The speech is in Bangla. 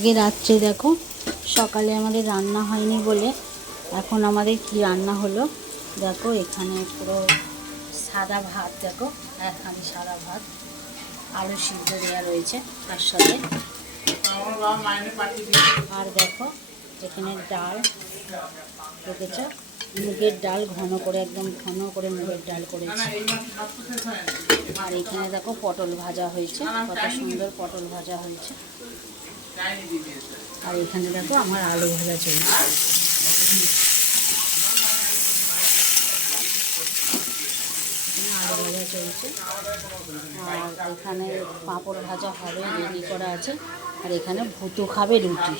আজকে রাত্রে দেখো, সকালে আমাদের রান্না হয়নি বলে এখন আমাদের কি রান্না হলো দেখো। এখানে পুরো সাদা ভাত, দেখো একখানি সাদা ভাত, আলু সিদ্ধ দেওয়া রয়েছে তার সাথে। আর দেখো এখানে ডাল দেখেছ, মুগের ডাল ঘন করে, একদম ঘন করে মুগের ডাল করেছি। আর এখানে দেখো পটল ভাজা হয়েছে, কত সুন্দর পটল ভাজা হয়েছে। আর এখানে দেখো আমার আলু ভাজা চলছে। আলু ভাজা চলছে, আর এখানে পাঁপড় ভাজা হবে, রেডি করা আছে। আর এখানে ভুতু খাবে রুটি।